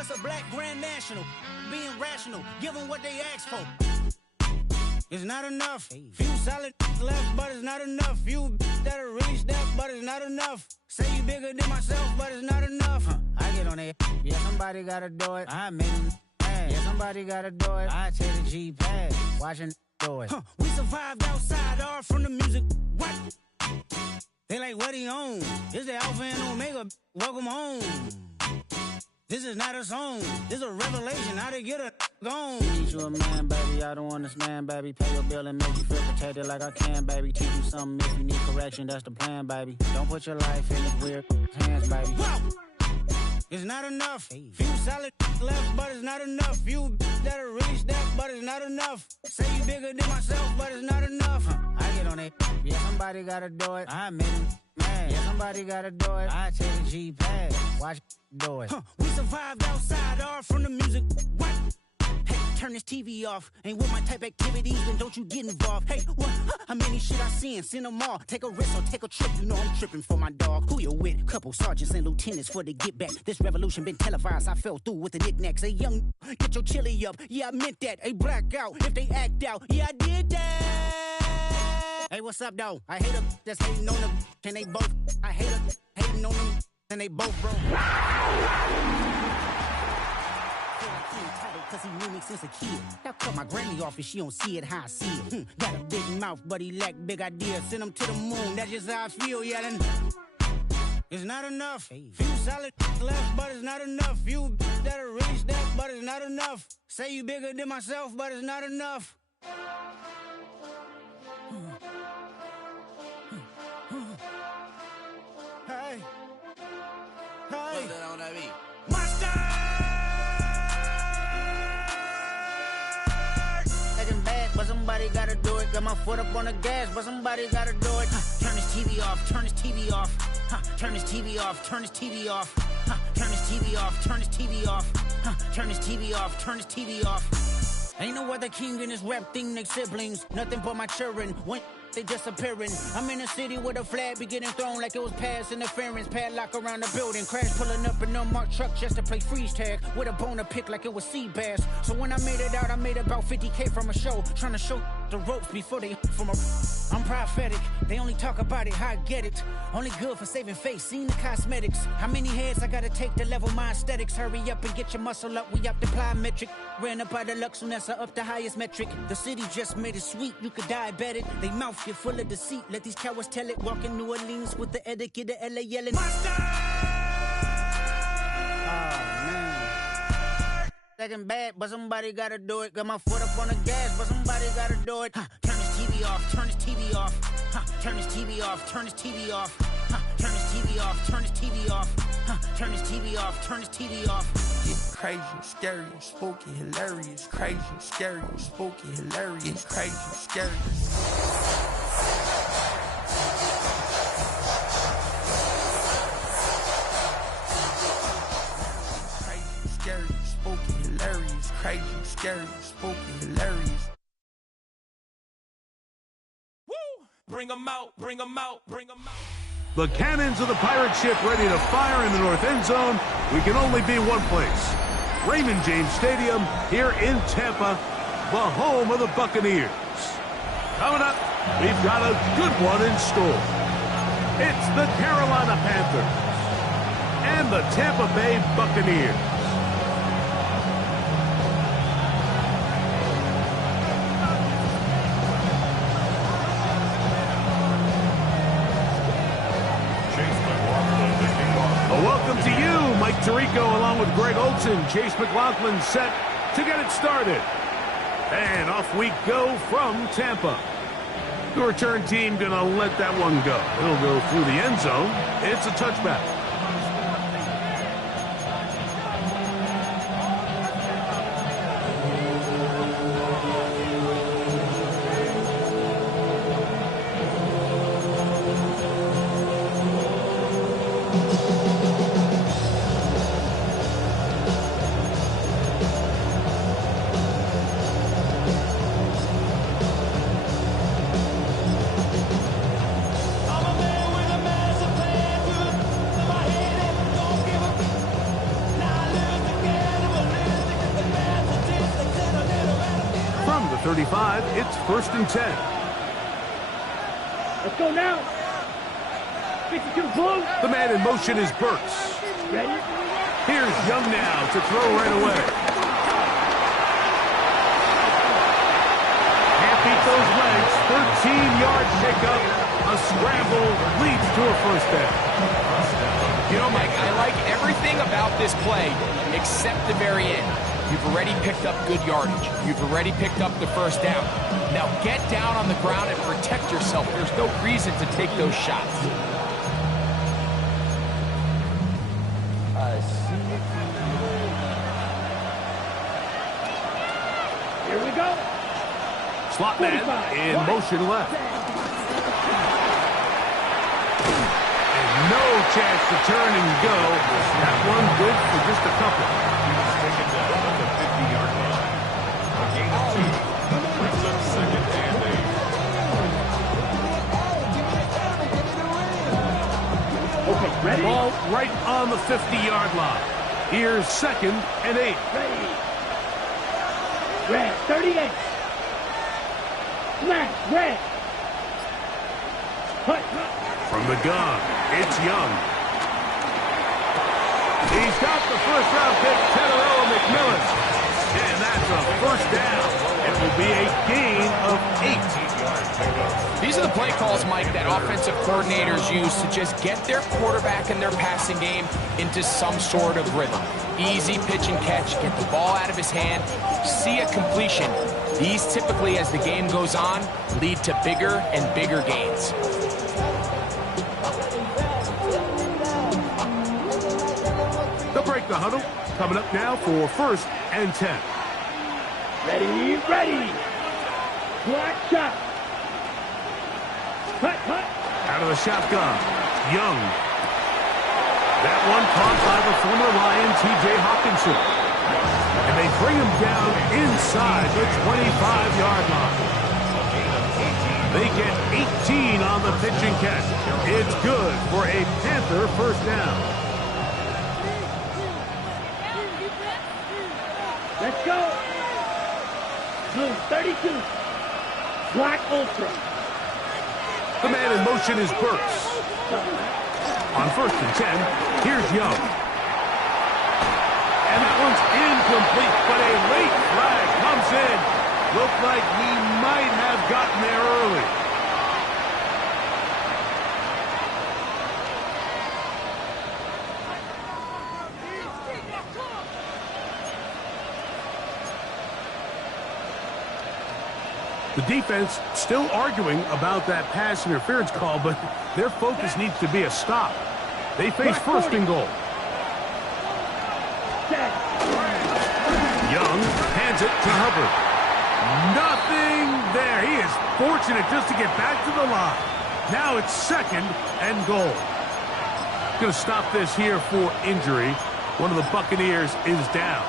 what's a black grand national? Being rational, give them what they ask for. It's not enough. Few solid left, but it's not enough. Few that'll reach that, but it's not enough. Say you bigger than myself, but it's not enough. I get on it. Yeah, somebody gotta do it. I made them mad. Yeah, somebody gotta do it. I take the G pad. Watching do it. We survived outside, all from the music. What? They like, what he on? This the Alpha and Omega. Welcome home. This is not a song. This is a revelation. How to get a gone. Teach you a man, baby. I don't understand, baby. Pay your bill and make you feel protected like I can, baby. Teach you something if you need correction. That's the plan, baby. Don't put your life in these weird hands, baby. Whoa! It's not enough. Few solid left, but it's not enough. Few that'll reach that, but it's not enough. Say you bigger than myself, but it's not enough. I get on it. Yeah, somebody gotta do it. I made them mad. Yeah, somebody gotta do it. I take the G pad. Watch do it. We survived outside, all from the music. What? Hey, turn this TV off. Ain't with my type activities, then don't you get involved. Hey, what? How many shit I seen? Send them all. Take a risk or take a trip. You know I'm tripping for my dog. Who you with? Couple sergeants and lieutenants for the get back. This revolution been televised. I fell through with the knickknacks. Hey, young, get your chili up. Yeah, I meant that. Hey, black out if they act out. Yeah, I did that. Hey, what's up, though? I hate them that's hating on them, and they both. I hate them hating on them, and they both broke. Cause he knew me since a kid. Now cut my granny off if she don't see it how I see it. Got a big mouth, but he lack big ideas. Send him to the moon, that's just how I feel, yelling. It's not enough. Few solid left, but it's not enough. Few that'll reach that, but it's not enough. Say you bigger than myself, but it's not enough. Hey. Hey. What's that on that beat? But somebody gotta do it. Got my foot up on the gas, but somebody gotta do it. Turn this TV off, turn this TV off. Turn this TV off, turn this TV off. Turn this TV off, turn this TV off. Turn this TV off, turn this TV off. Ain't no other king in this rap thing, they siblings. Nothing but my children. When they disappearing. I'm in a city with a flag be getting thrown like it was past interference. Padlock around the building. Crash pulling up an unmarked truck just to play freeze tag. With a bone to pick like it was sea bass. So when I made it out, I made about 50K from a show. Trying to show the ropes before they from a... I'm prophetic. They only talk about it, how I get it. Only good for saving face, seen the cosmetics. How many heads I gotta take to level my aesthetics? Hurry up and get your muscle up, we up the plyometric. Ran up out of luck, soon as I up the highest metric. The city just made it sweet, you could diabetic. They mouth get full of deceit, let these cowards tell it. Walk in New Orleans with the etiquette of LA yelling. Monster! Oh, man. Second bad, but somebody gotta do it. Got my foot up on the gas, but somebody gotta do it. Turn this TV off, turn this TV off. Turn this TV off, turn this TV off. Turn this TV off, turn this TV off. Turn this TV off, turn this TV off. It's crazy, scary, spooky, hilarious. Crazy, scary, spooky, hilarious. Crazy, scary. Crazy, scary, spooky, hilarious. Crazy, scary, spooky, hilarious. Woo! Bring 'em out, bring 'em out, bring 'em out. The cannons of the pirate ship ready to fire in the north end zone. We can only be one place. Raymond James Stadium here in Tampa, the home of the Buccaneers. Coming up, we've got a good one in store. It's the Carolina Panthers and the Tampa Bay Buccaneers. Welcome to you, Mike Tirico, along with Greg Olson. Chase McLaughlin set to get it started. And off we go from Tampa. The return team gonna let that one go. It'll go through the end zone. It's a touchback. 35, it's 1st and 10. Let's go now. 52 blue. The man in motion is Burks. Ready? Here's Young now to throw right away. Can't beat those legs. 13-yard pickup. A scramble leads to a first down. You know, Mike, I like everything about this play except the very end. You've already picked up good yardage. You've already picked up the first down. Now get down on the ground and protect yourself. There's no reason to take those shots. Here we go. Slot man in motion left. And no chance to turn and go. That one good for just a couple. He was taken down at the 50-yard line. A gain of 2 brings up 2nd and 8. Okay, ready? Ball right on the 50-yard line. Here's 2nd and 8. Ready. Red, 38. Smash, red. Hut. From the gun, it's Young. He's got the first-round pick, Tenerella McMillan. And that's a first down. It will be a gain of 8. These are the play calls, Mike, that offensive coordinators use to just get their quarterback and their passing game into some sort of rhythm. Easy pitch and catch, get the ball out of his hand, see a completion. These typically, as the game goes on, lead to bigger and bigger gains. They'll break the huddle. Coming up now for 1st and 10. Ready, ready. Black shot. Hut. Out of the shotgun, Young. That one caught by the former Lion, T.J. Hawkinson. And they bring him down inside the 25-yard line. They get 18 on the pitch and catch. It's good for a Panther first down. Let's go. Blue, 32. Black ultra. The man in motion is Burks. On 1st and 10, here's Young. And that one's incomplete, but a late flag comes in. Looked like he might have gotten there early. The defense still arguing about that pass interference call, but their focus needs to be a stop. They face 1st and goal. Young hands it to Hubbard. Nothing there. He is fortunate just to get back to the line. Now it's 2nd and goal. Going to stop this here for injury. One of the Buccaneers is down.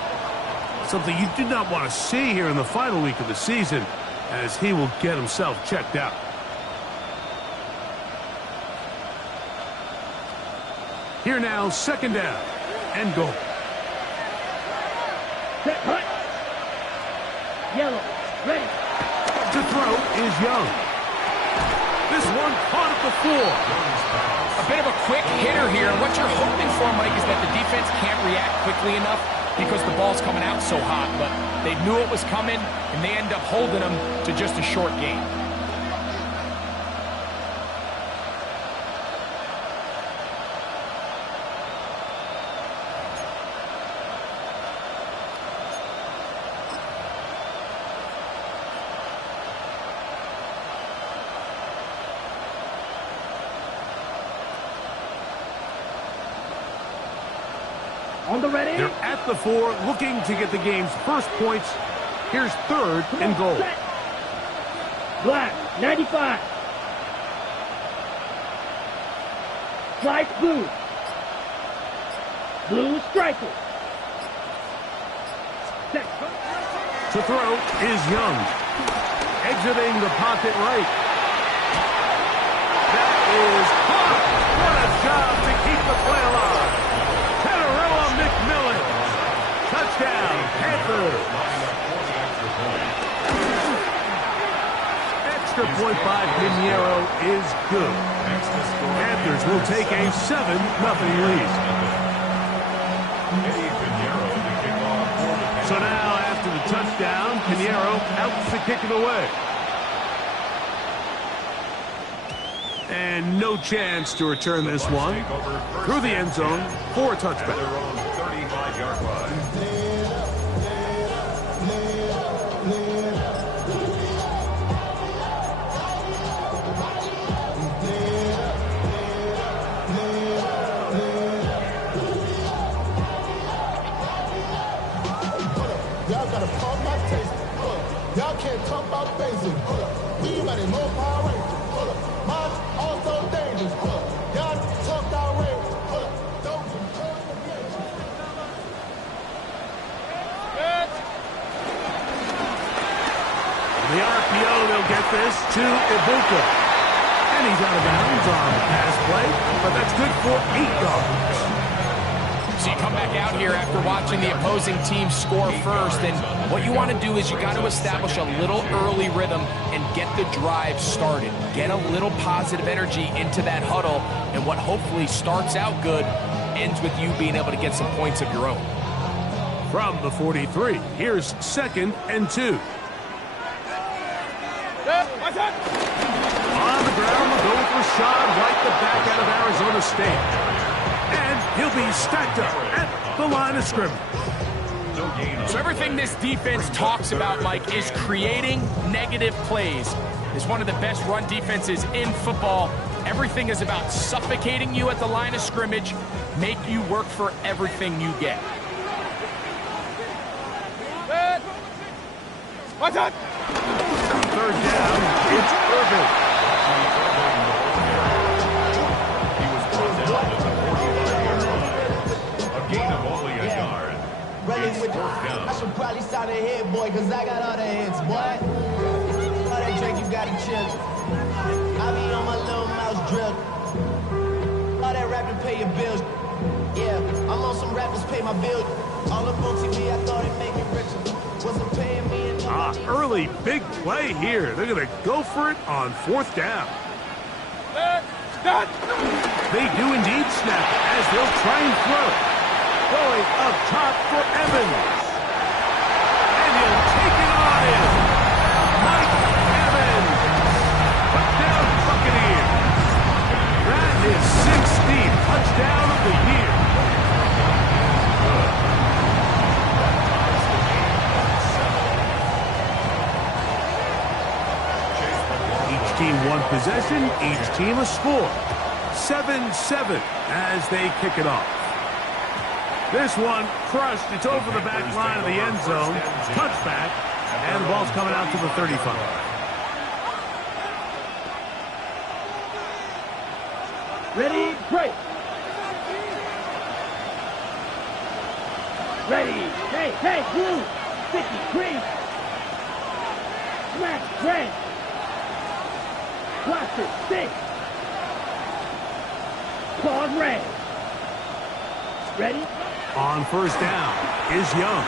Something you do not want to see here in the final week of the season, as he will get himself checked out. Here now, 2nd down and goal. Set, hut. Yellow, ready. To throw is Young. This one caught at the floor. A bit of a quick hitter here, and what you're hoping for, Mike, is that the defense can't react quickly enough because the ball's coming out so hot, but they knew it was coming, and they end up holding them to just a short gain. On the ready. They're at the 4, looking to get the game's first points. Here's 3rd and goal. Set. Black, 95. Slice blue. Blue striker. Set. To throw is Young. Exiting the pocket right. That is caught. What a job to keep the play alive. Tenerella McMillan. Touchdown, Panthers. extra point by Pinheiro is good. Panthers will take a 7-0 lead. So now, after the touchdown, Pinheiro out to kick it away. And no chance to return this one through the end zone for a touchback. Y'all can't talk about basic. We might know Power Rangers. Mine's also dangerous. Y'all talk outrage. The RPO, they'll get this to Ibuka. And he's out of bounds on the pass play, but that's good for 8 yards. So you come back out here after watching the opposing team score first, and what you want to do is you got to establish a little early rhythm and get the drive started. Get a little positive energy into that huddle, and what hopefully starts out good ends with you being able to get some points of your own. From the 43, here's 2nd and 2. On the ground, we'll go with Rashad White, the back out of Arizona State. And he'll be stacked up at the line of scrimmage. So everything this defense talks about, Mike, is creating negative plays. It's one of the best run defenses in football. Everything is about suffocating you at the line of scrimmage, make you work for everything you get. What's up? 3rd down, it's Irvin. I should probably start a hit, boy, cause I got all the hits, boy. All that drink, you gotta chill. I be on my little mouse drill. All that rapping, pay your bills. Yeah, I'm on some rappers, pay my bills. All up on TV, I thought it made me richer. Wasn't paying me enough. Early big play here. They're gonna go for it on 4th down. They do indeed snap it as they'll try and throw it. Going up top for Evans. And he'll take it on in. Mike Evans. Touchdown Buccaneers. That is 16th touchdown of the year. Each team one possession, each team a score. 7-7 as they kick it off. This one crushed. It's over the back line of the end zone. Touchback. And the ball's coming out to the 35. Ready, break. Ready, hey, blue. 53. Smash, red. Cluster, 6. Pause, red. Ready? On 1st down is Young.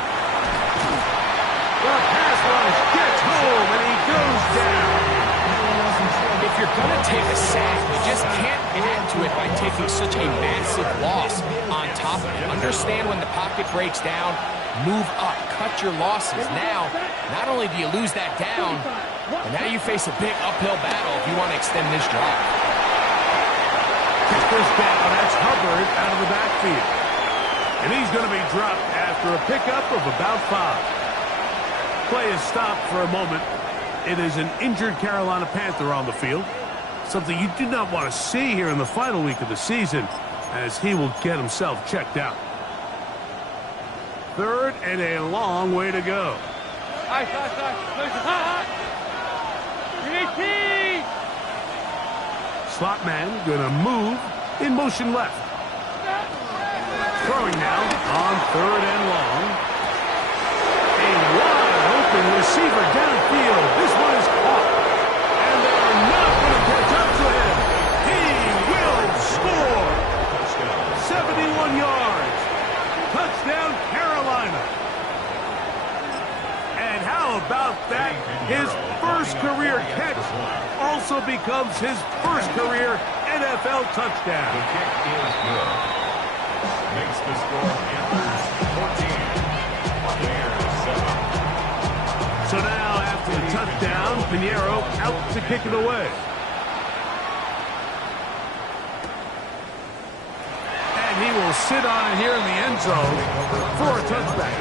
The pass rush gets home, and he goes down. If you're going to take a sack, you just can't add to it by taking such a massive loss on top of it. Understand when the pocket breaks down, move up, cut your losses. Now, not only do you lose that down, but now you face a big uphill battle if you want to extend this drive. Kick this down. That's Hubbard out of the backfield. And he's going to be dropped after a pickup of about 5. Play is stopped for a moment. It is an injured Carolina Panther on the field. Something you do not want to see here in the final week of the season, as he will get himself checked out. 3rd and a long way to go. Slot man going to move in motion left. Throwing now on 3rd and long. A wide open receiver downfield. This one is caught. And they're not going to catch up to him. He will score. 71 yards. Touchdown, Carolina. And how about that? His first career catch also becomes his first career NFL touchdown. The kick is good. Makes the score Panthers 14, Buccaneers 7. So now, after the touchdown, Pinheiro out to kick it away. And he will sit on it here in the end zone for a touchback.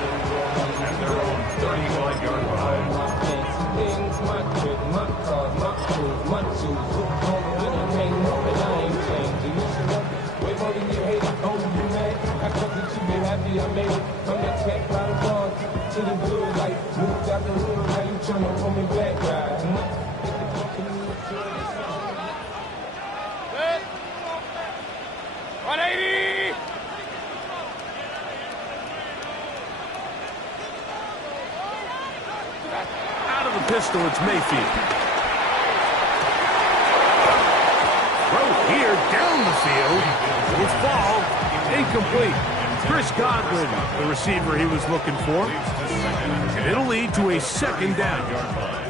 At their own 31-yard line. Out of the pistol, it's Mayfield. Throw here down the field. Will fall. Incomplete. Chris Godwin, the receiver he was looking for. And it'll lead to a second down.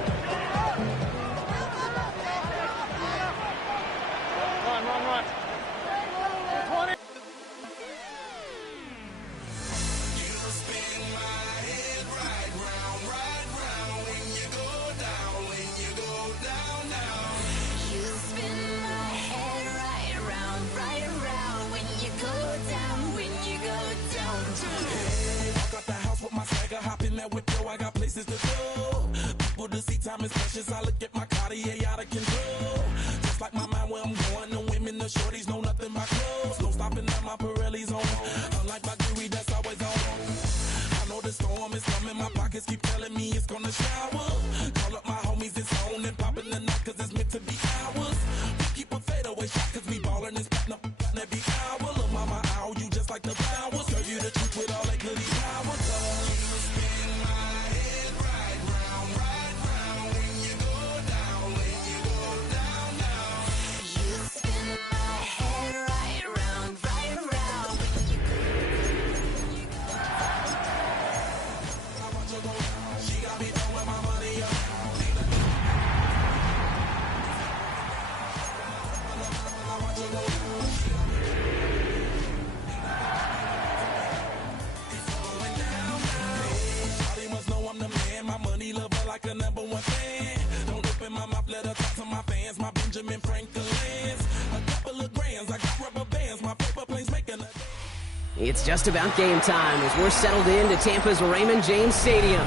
It's just about game time as we're settled into Tampa's Raymond James Stadium.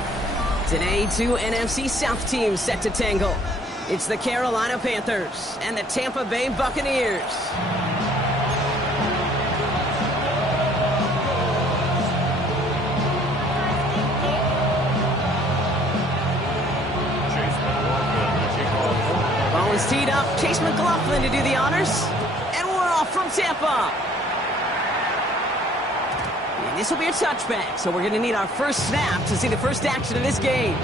Today, two NFC South teams set to tangle. It's the Carolina Panthers and the Tampa Bay Buccaneers. Ball is teed up. Chase McLaughlin to do the honors. And we're off from Tampa. And this will be a touchback, so we're going to need our first snap to see the first action of this game.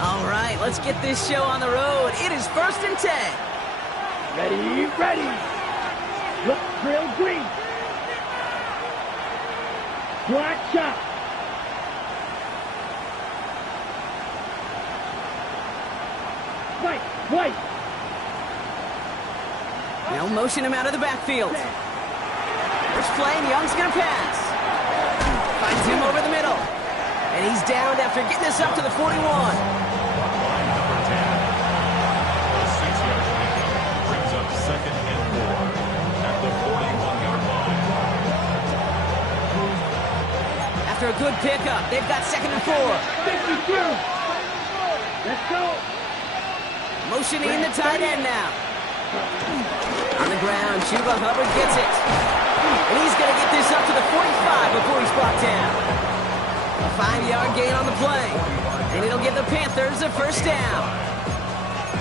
All right, let's get this show on the road. It is 1st and 10. Ready, ready. Look, drill green. Black shot. White. Now motion him out of the backfield. First play, and Young's going to pass. Finds him over the middle. And he's downed after getting this up to the 41. Line number 10. A 6-yard pickup brings up 2nd and 4 at the 41-yard line. After a good pickup, they've got 2nd and 4. 52. Let's go. Motioning in the tight end now. On the ground, Chuba Hubbard gets it. And he's going to get this up to the 45 before he's brought down. A 5-yard gain on the play. And it'll give the Panthers a first down.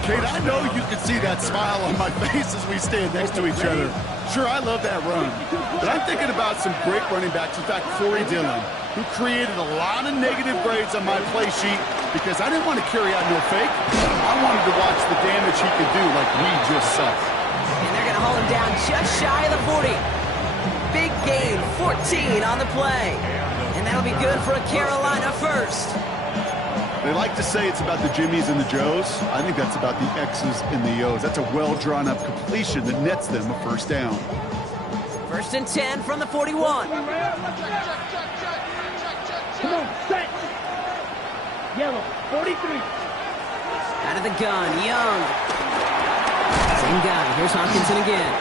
Kate, I know you can see that smile on my face as we stand next to each other. Sure, I love that run. But I'm thinking about some great running backs. In fact, Corey Dillon, who created a lot of negative grades on my play sheet because I didn't want to carry out no fake. I wanted to watch the damage he could do like we just saw. And they're going to haul him down just shy of the 40. Big gain, 14 on the play. And that'll be good for a Carolina first. They like to say it's about the Jimmies and the Joes. I think that's about the X's and the O's. That's a well-drawn-up completion that nets them a first down. 1st and 10 from the 41. Come on, set. Yellow, 43. Out of the gun, Young. Same guy. Here's Hopkinson again.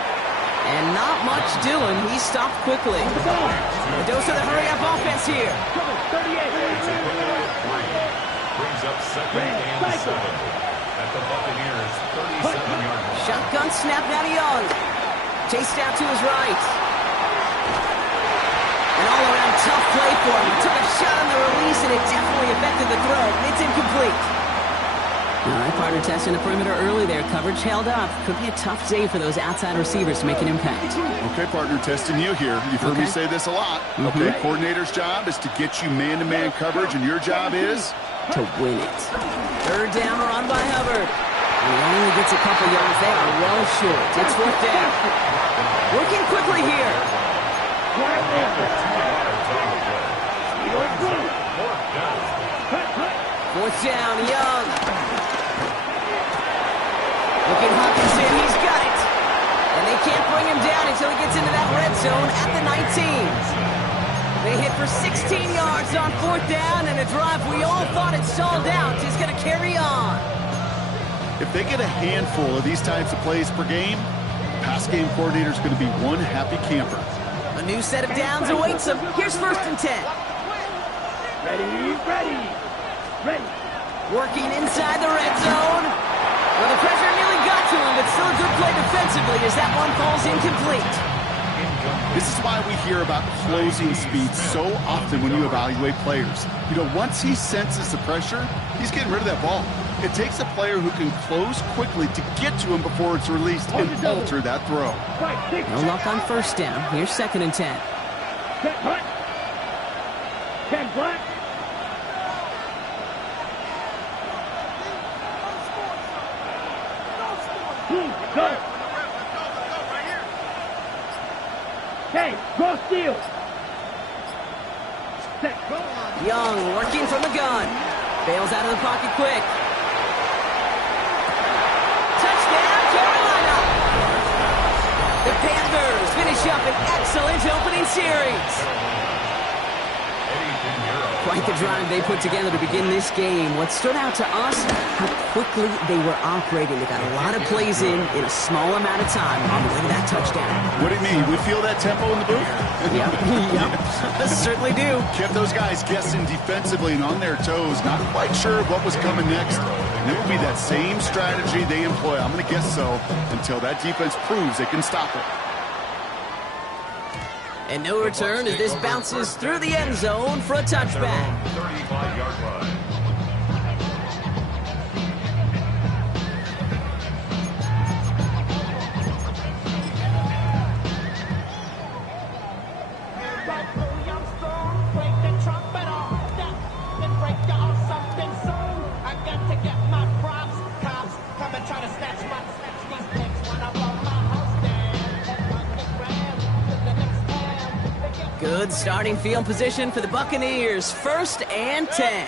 And not much doing. He stopped quickly. A dose of the hurry-up offense here. 38. Brings up 2nd and 7 at the Buccaneers' 37-yard line. Shotgun snap now to Young. Chased out to his right. An all-around tough play for him. He took a shot on the release, and it definitely affected the throw. It's incomplete. All right, partner testing the perimeter early there. Coverage held up. Could be a tough day for those outside receivers to make an impact. Okay, partner, testing you here. You've heard me say this a lot. Okay, coordinator's job is to get you man-to-man coverage, and your job is? To win it. 3rd down run by Hubbard. And he only gets a couple yards. They are well short. It's 4th down. Working quickly here. 4th down, Young. Looking Hopkinson, he's got it. And they can't bring him down until he gets into that red zone at the 19. They hit for 16 yards on 4th down, and a drive we all thought had stalled out is going to carry on. If they get a handful of these types of plays per game, pass game coordinator is going to be one happy camper. A new set of downs awaits them. Here's 1st and 10. Ready. Working inside the red zone. Well, the pressure nearly got to him, but still a good play defensively as that one falls incomplete. This is why we hear about closing speed so often when you evaluate players. You know, once he senses the pressure, he's getting rid of that ball. It takes a player who can close quickly to get to him before it's released and alter that throw. No luck on 1st down. Here's 2nd and 10. 10 black. Go. Hey, go steal. Set, go. Young working from the gun. Bails out of the pocket quick. Touchdown, Carolina. The Panthers finish up an excellent opening series. Quite the drive they put together to begin this game. What stood out to us, how quickly they were operating. They got a lot of plays in a small amount of time on the way to that touchdown. What do you mean? We feel that tempo in the booth? Yep. Certainly do. Kept those guys guessing defensively and on their toes, not quite sure what was coming next. And it will be that same strategy they employ, I'm going to guess so, until that defense proves they can stop it. And no return as this bounces through the end zone for a touchback. 35-yard line. Good starting field position for the Buccaneers. 1st and 10.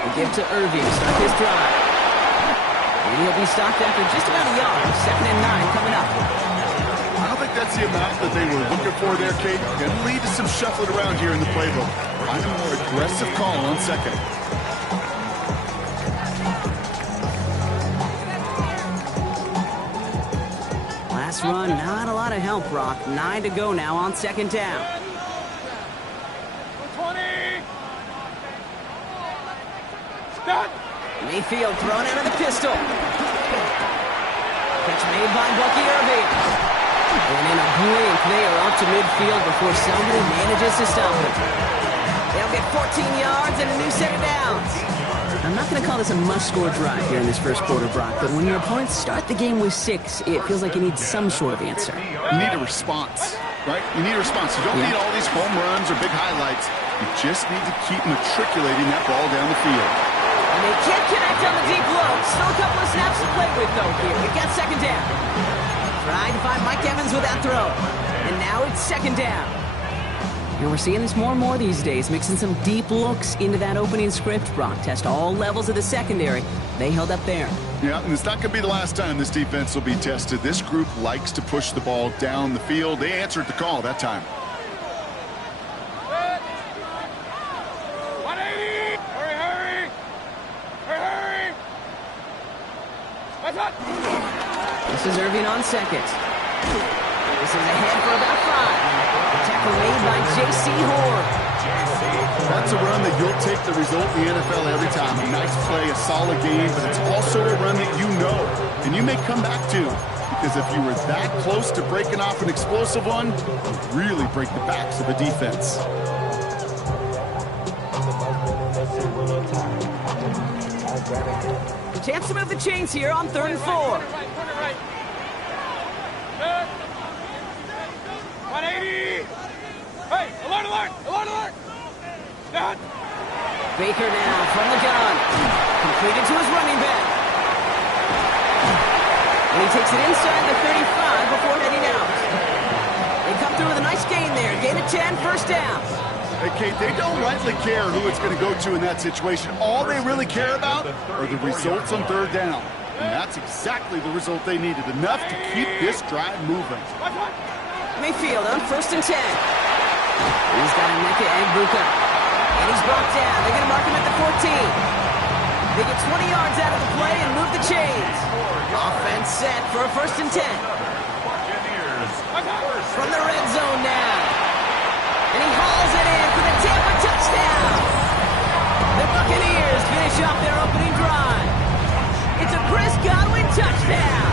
We give to Irving to start his drive. And he'll be stopped after just about a yard. 2nd and 9 coming up. I don't think that's the amount that they were looking for there, Kate. Going to lead to some shuffling around here in the playbook. Find a more aggressive call on 2nd. Run, not a lot of help, Brock. 9 to go now on 2nd down. 20. Stop. Mayfield thrown out of the pistol. Catch made by Bucky Irving. And in a blink, they are up to midfield before somebody manages to stop it. They'll get 14 yards and a new set of downs. I'm not going to call this a must-score drive here in this first quarter, Brock, but when your opponents start the game with 6, it feels like you need some sort of answer. You need a response, right? You need a response. You don't need all these home runs or big highlights. You just need to keep matriculating that ball down the field. And they can't connect on the deep low. Still a couple of snaps to play with, though, here. We've got second down. Trying to find Mike Evans with that throw. And now it's second down. And we're seeing this more and more these days, mixing some deep looks into that opening script. Brock test all levels of the secondary. They held up there. Yeah, and it's not going to be the last time this defense will be tested. This group likes to push the ball down the field. They answered the call that time. This is Irving on second. This is ahead for about 5. Tackle made by J.C. Horn. That's a run that you'll take the result in the NFL every time. A nice play, a solid game, but it's also a run that you know and you may come back to, because if you were that close to breaking off an explosive one, you really break the backs of a defense. Chance to move the chains here on 3rd and 4. 180! Hey, alert, alert, alert, alert! Down. Baker now from the gun. Completed to his running back. And he takes it inside the 35 before heading out. They come through with a nice gain there. Gain of 10, first down. Hey, Kate, they don't likely care who it's going to go to in that situation. All they really care about are the results on 3rd down. And that's exactly the result they needed. Enough to keep this drive moving. Mayfield on 1st and 10. He's got Ncaa. And he's brought down. They're going to mark him at the 14. They get 20 yards out of the play and move the chains. Offense set for a 1st and 10. From the red zone now. And he hauls it in for the Tampa touchdown. The Buccaneers finish off their opening drive. It's a Chris Godwin touchdown.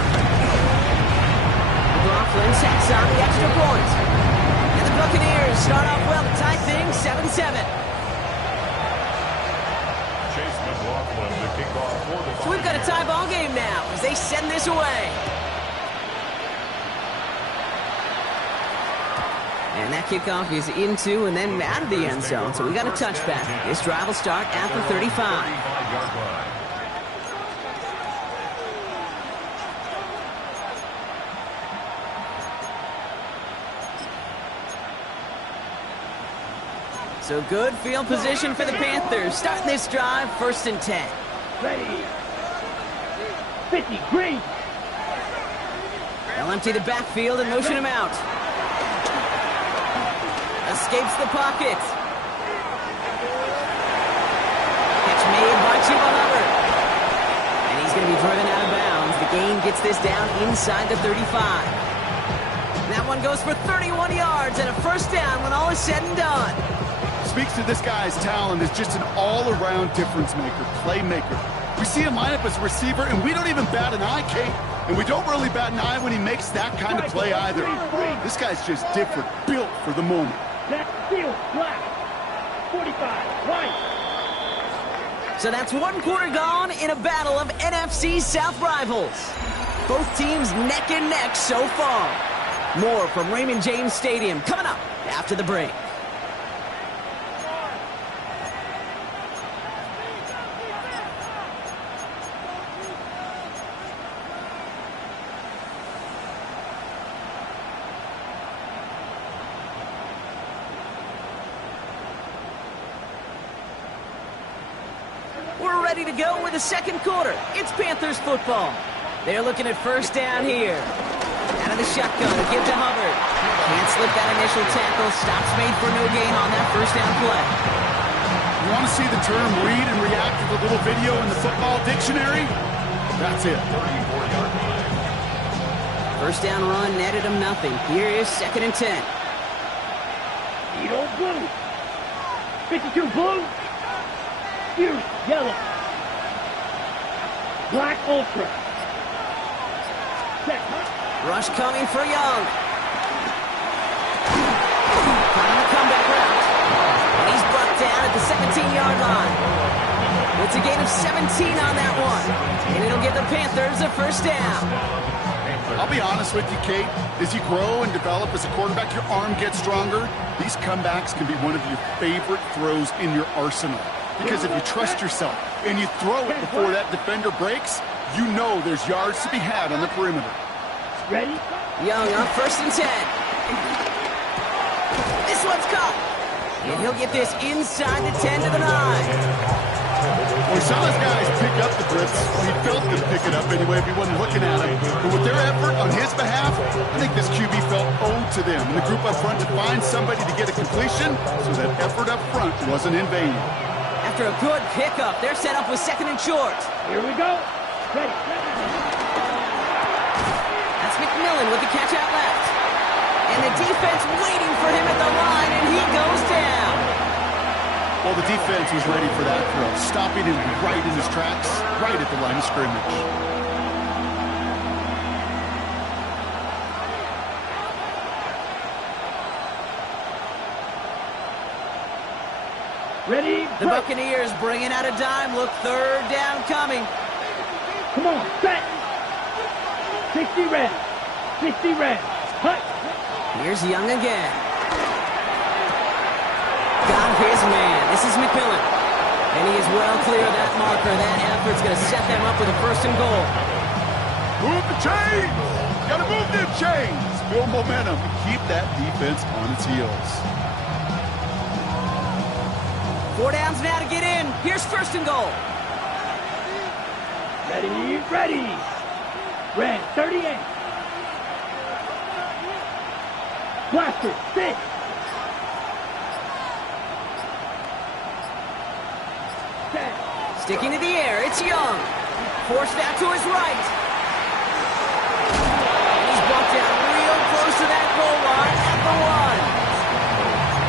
McLaughlin sets on the extra point. And the Buccaneers start off well to tie things 7-7. So we've got a tie ball game now as they send this away. And that kickoff is into and then out of the end zone. So we got a touchback. This drive will start at the 35. So good field position for the Panthers. Starting this drive, 1st and 10. Ready. 50, green. They'll empty the backfield and motion him out. Escapes the pocket. Catch made by Chuba Hubbard. And he's going to be driven out of bounds. The gain gets this down inside the 35. And that one goes for 31 yards and a 1st down when all is said and done. Speaks to this guy's talent as just an all-around difference maker, playmaker. We see him line up as a receiver, and we don't even bat an eye, Kate. And we don't really bat an eye when he makes that kind of play either. This guy's just different, built for the moment. That field, black. 45, white. So that's 1 quarter gone in a battle of NFC South rivals. Both teams neck and neck so far. More from Raymond James Stadium coming up after the break. We're ready to go with the second quarter. It's Panthers football. They're looking at 1st down here. Out of the shotgun, give to Hubbard. Can't slip that initial tackle. Stops made for no gain on that 1st down play. You want to see the term read and react to the little video in the football dictionary? That's it. 1st down run netted him nothing. Here is 2nd and 10. Edo blue. 52 blue. Fuse yellow. Black ultra. Set. Rush coming for Young. Trying the comeback route. And he's brought down at the 17-yard line. It's a gain of 17 on that one. And it'll give the Panthers a first down. I'll be honest with you, Kate. As you grow and develop as a quarterback, your arm gets stronger. These comebacks can be one of your favorite throws in your arsenal. Because if you trust yourself and you throw it before that defender breaks, you know there's yards to be had on the perimeter. Ready? Young on 1st and 10. This one's caught. And he'll get this inside the 10 to the 9. Well, we saw those guys pick up the blitz. He felt them pick it up anyway if he wasn't looking at him. But with their effort on his behalf, I think this QB felt owed to them. And the group up front to find somebody to get a completion so that effort up front wasn't in vain. After a good pickup, they're set up with 2nd and short. Here we go. Ready. That's McMillan with the catch out left. And the defense waiting for him at the line, and he goes down. Well, the defense was ready for that throw, stopping him right in his tracks, right at the line of scrimmage. Ready? The Buccaneers bringing out a dime look, 3rd down coming. Come on, set. 60 red. 60 red. Cut. Here's Young again. Got his man. This is McMillan. And he is well clear of that marker. That effort's going to set them up with a 1st and goal. Move the chains! Gotta move them chains! Build momentum and keep that defense on its heels. 4 downs now to get in. Here's 1st and goal. Ready. Red, 38. Blaster, 6. Sticking to the air, it's Young. Forced out to his right. And he's bumped down real close to that goal line at the 1.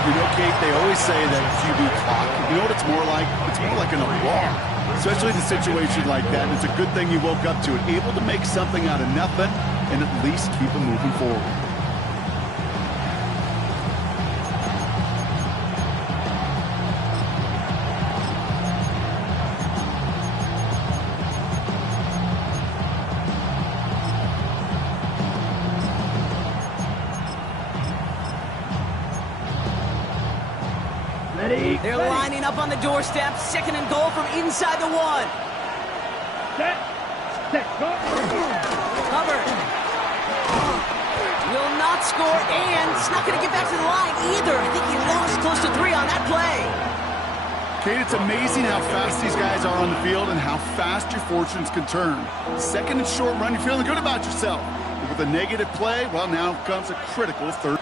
You know, Kate, they always say that QB clock, you know what it's more like? It's more like an alarm. Especially in a situation like that. And it's a good thing you woke up to it. Able to make something out of nothing and at least keep them moving forward. They're lining up on the doorstep. 2nd and goal from inside the 1. Set, go. Hubbard will not score, and it's not going to get back to the line either. I think he lost close to 3 on that play. Kate, it's amazing how fast these guys are on the field and how fast your fortunes can turn. 2nd and short run, you're feeling good about yourself. But with a negative play, well, now comes a critical 3rd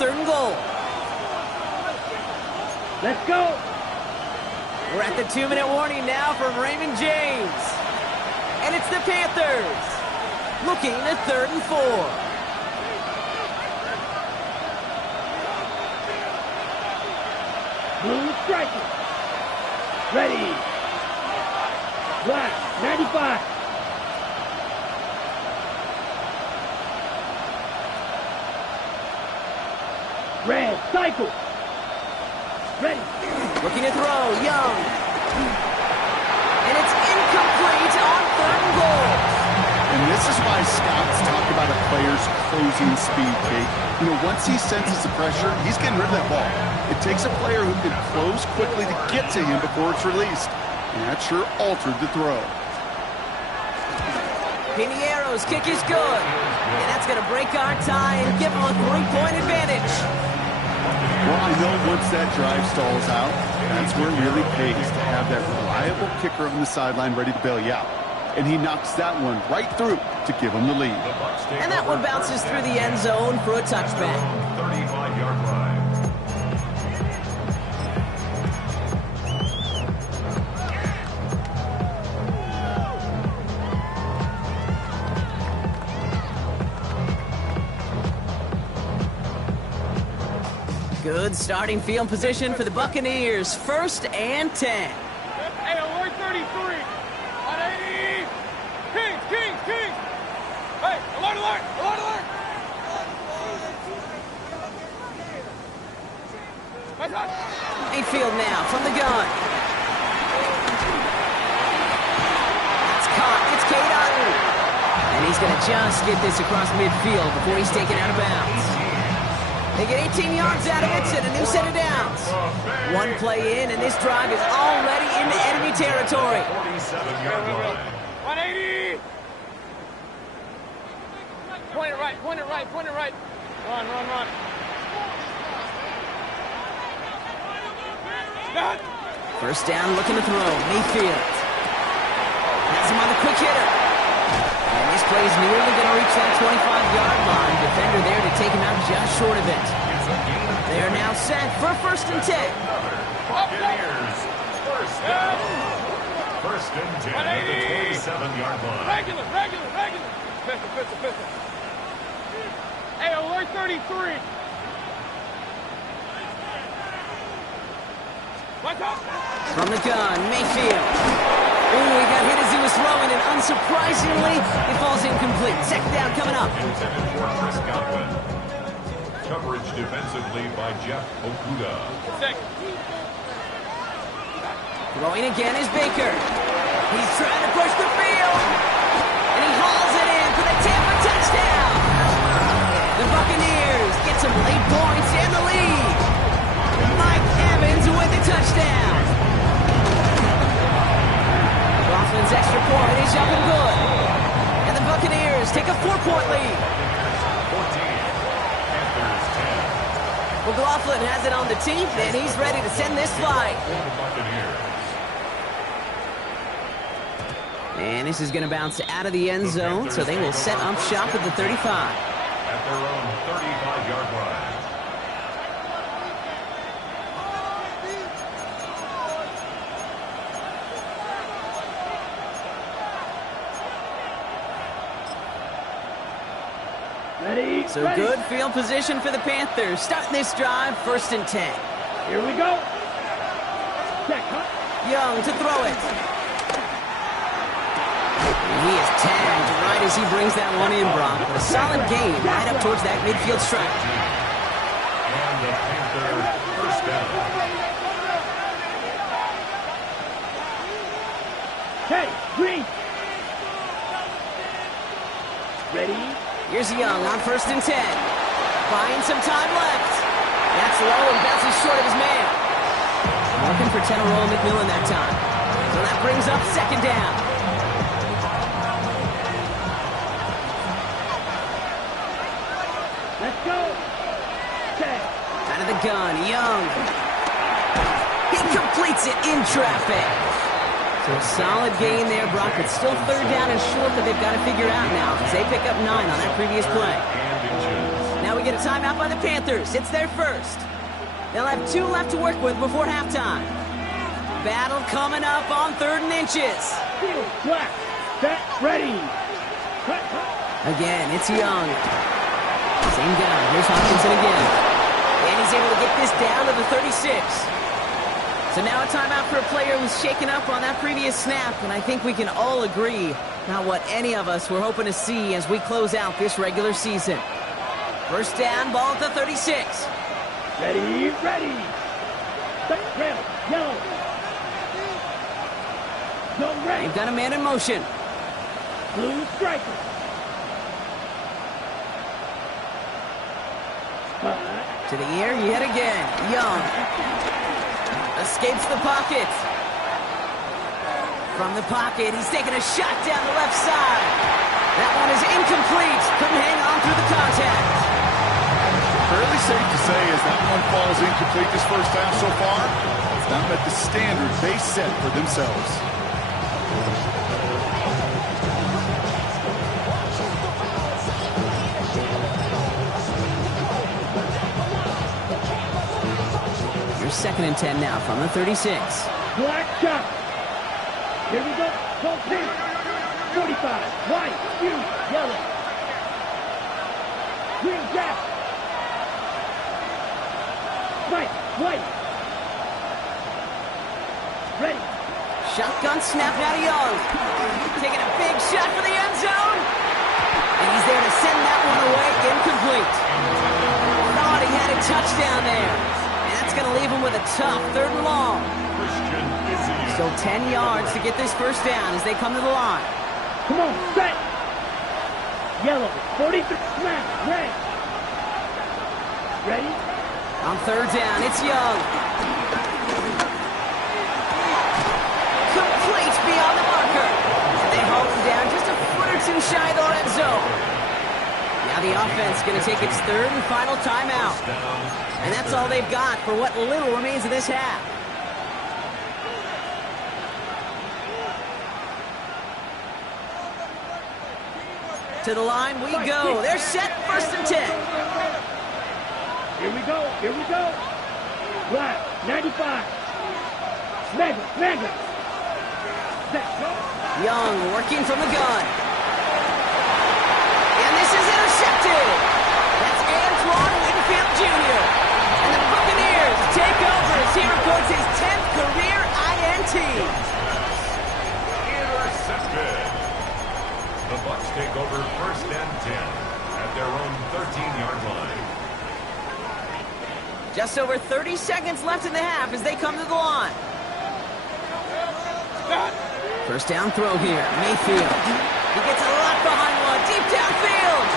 and goal. Let's go. We're at the 2-minute warning now from Raymond James. And it's the Panthers looking at 3rd and 4. Blue striker. Ready. Black, 95. Red, cycle. Ready. Looking to throw, Young. And it's incomplete on 3rd and goal. And this is why scouts talk about a player's closing speed, Kate. You know, once he senses the pressure, he's getting rid of that ball. It takes a player who can close quickly to get to him before it's released. And that sure altered the throw. Pinheiro's kick is good. And that's going to break our tie and give him a 3-point advantage. Well, I know once that drive stalls out, that's where it really pays to have that reliable kicker on the sideline ready to bail you out. And he knocks that one right through to give him the lead. And that one bounces through the end zone for a touchback. 35-yard line. Good starting field position for the Buccaneers. 1st and 10. Hey, alert 33. On 80. Kings. Hey, alert. Mayfield now from the gun. It's Cade Otton. And he's going to just get this across midfield before he's taken out of bounds. They get 18 yards out of it and a new set of downs. One play in, and this drive is already into enemy territory. 180! Point it right, point it right, point it right. Run, run, run. First down, looking to throw. Mayfield has him on the quick hitter. And this play is nearly going to reach that 25-yard line. Defender there to take him out just short of it. They are now set for 1st and 10. Buccaneers, first down. 1st and 10 at the 27-yard line. Regular. Pistol. Hey, alert 33. From the gun, Mayfield. Ooh, he got hit as he was throwing, and unsurprisingly, it falls incomplete. 2nd down coming up. Intended for Chris Godwin. Coverage defensively by Jeff Okuda. Throwing again is Baker. He's trying to push the field, and he hauls it in for the Tampa touchdown. The Buccaneers get some late points and the lead. Mike Evans with the touchdown. Rothman's extra point is up and good. And the Buccaneers take a 4-point lead. 14, Panthers 10. McLaughlin has it on the team, and he's ready to send this flight. And this is going to bounce out of the end zone, so they will set up shop at the 35. At their own 35-yard line. Ready? So good field position for the Panthers. Starting this drive, 1st and 10. Here we go. Check, huh? Young to throw it. And he is tagged right as he brings that one in, Brock. But a solid game right up towards that midfield stripe. And the Panther first down. Hey, green. Ready? Here's Young on 1st and 10. Buying some time left. That's low and bounces short of his man. Looking for Teneroa McMillan that time. So that brings up 2nd down. Let's go. Check. Out of the gun, Young. He completes it in traffic. So a solid gain there, Brock. It's still 3rd down and short that they've got to figure out now as they pick up 9 on that previous play. Now we get a timeout by the Panthers. It's their first. They'll have 2 left to work with before halftime. Battle coming up on 3rd and inches. Field, black, set, ready. Again, it's Young. Same guy. Here's Hopkinson again. And he's able to get this down to the 36. So now a timeout for a player who's shaken up on that previous snap, and I think we can all agree not what any of us were hoping to see as we close out this regular season. 1st down, ball at the 36. Ready. Red, yellow. Go red. They've got a man in motion. Blue striker. To the air yet again. Young. Escapes the pocket. From the pocket, he's taking a shot down the left side. That one is incomplete. Couldn't hang on through the contact. Fairly safe to say as that one falls incomplete this first half so far, it's not met the standard they set for themselves. Here's 2nd and 10 now from the 36. Black shot. Here we go. Full pin. 45. White. Blue. Yellow. Green jack. White. Ready. Shotgun snap out of Young. Taking a big shot for the end zone. And he's there to send that one away. Incomplete. Thought he had a touchdown there. And that's going to leave him with a tough 3rd and long. Still 10 yards to get this 1st down as they come to the line. Come on, set. Yellow, 43, smash, red. Ready? On third down, it's Young. Complete beyond the marker. They haul him down just a foot or two shy of the red zone. Now the offense going to take its third and final timeout. And that's all they've got for what little remains of this half. To the line we go. They're set, 1st and 10. Here we go, here we go. Black, 95. Smack it. Set, go. Young working from the gun. And this is intercepted. That's Antoine Winfield Jr. And the Buccaneers take over as he records his 10th career INT. Intercepted. The Bucs take over 1st and 10 at their own 13-yard line. Just over 30 seconds left in the half as they come to the line. First down throw here, Mayfield. He gets a lot behind one, deep downfield.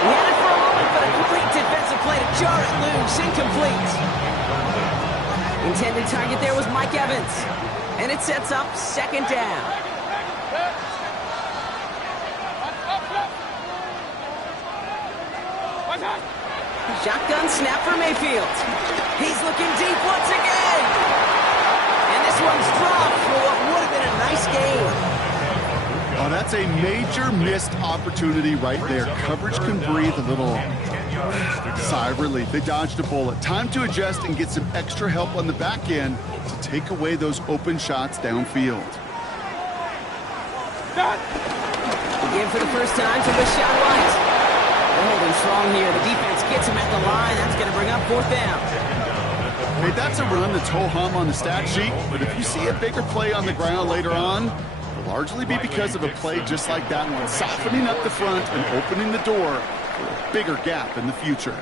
He had it for a moment, but a complete defensive play to jar it loose, incomplete. Intended target there was Mike Evans. And it sets up 2nd down. Shotgun snap for Mayfield. He's looking deep once again. And this one's dropped for what would have been a nice game. Oh, that's a major missed opportunity right there. Coverage can breathe a little sigh of relief. They dodged a bullet. Time to adjust and get some extra help on the back end to take away those open shots downfield. Again for the first time to Rashawn White. They're holding strong here. The defense gets him at the line. That's going to bring up 4th down. Hey, that's a run that's ho-hum on the stat sheet, but if you see a bigger play on the ground later on, it'll largely be because of a play just like that one, softening up the front and opening the door for a bigger gap in the future.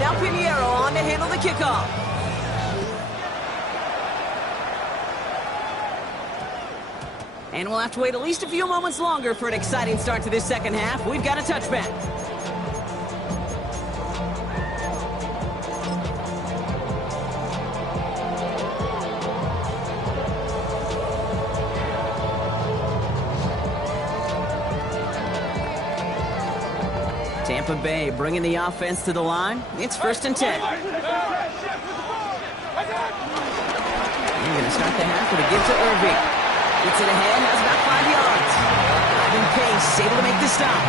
Now Pinheiro on to handle the kickoff. And we'll have to wait at least a few moments longer for an exciting start to this second half. We've got a touchback. Tampa Bay bringing the offense to the line. It's 1st and 10. You're going to start the half with a give to Irving. Gets it ahead, has about 5 yards. Driving pace, able to make the stop.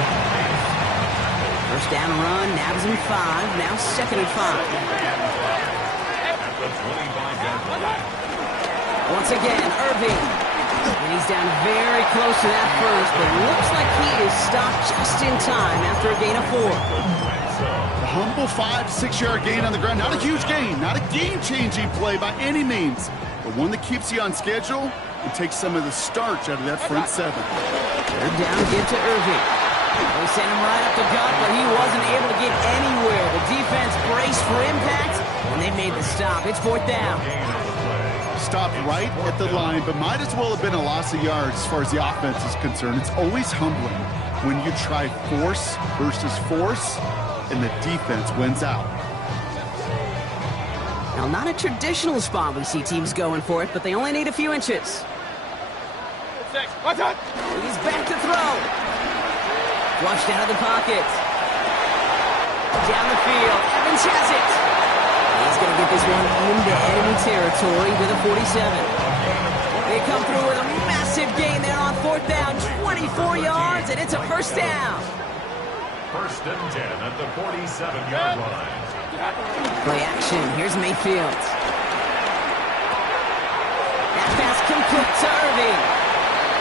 First down run, nabs him 5, now 2nd and 5. Once again, Irving. And he's down very close to that first, but looks like he is stopped just in time after a gain of 4. A humble 5 to 6 yard gain on the ground. Not a huge gain, not a game-changing play by any means, but one that keeps you on schedule and takes some of the starch out of that front 7. Third down, give to Irving. They sent him right up the gut, but he wasn't able to get anywhere. The defense braced for impact, and they made the stop. It's 4th down. Stopped right at the line, but might as well have been a loss of yards as far as the offense is concerned. It's always humbling when you try force versus force, and the defense wins out. Now, not a traditional spot we see teams going for it, but they only need a few inches. He's back to throw. Flushed out of the pocket. Down the field. Evans has it. He's going to get this one into enemy territory with a 47. They come through with a massive gain there on 4th down. 24 yards, and it's a 1st down. 1st and 10 at the 47-yard line. Play action. Here's Mayfield. That pass complete to Irving.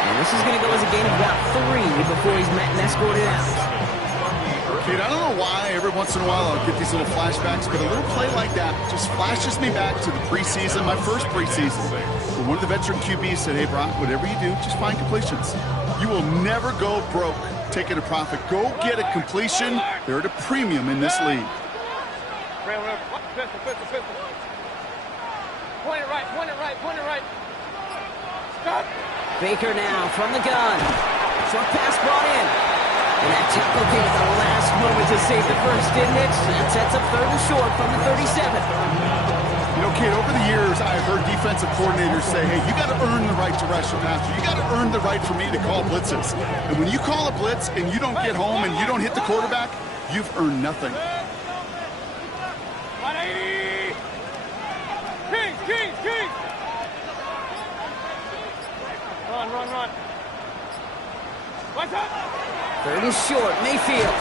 And this is going to go as a gain of about 3 before he's met and escorted out. Dude, I don't know why every once in a while I'll get these little flashbacks, but a little play like that just flashes me back to the preseason, my first preseason. Where one of the veteran QBs said, hey, Brock, whatever you do, just find completions. You will never go broke taking a profit. Go get a completion. They're at a premium in this league. Pistol. Point it right. Stop. Baker now from the gun. Short pass brought in. And that tackle came at the last moment to save the first, didn't it? That sets up 3rd and short from the 37. You know, kid, over the years, I've heard defensive coordinators say, hey, you got to earn the right to rush the passer. You got to earn the right for me to call blitzes. And when you call a blitz and you don't get home and you don't hit the quarterback, you've earned nothing. 180. Kings. Run. What's up? 3rd and short, Mayfield.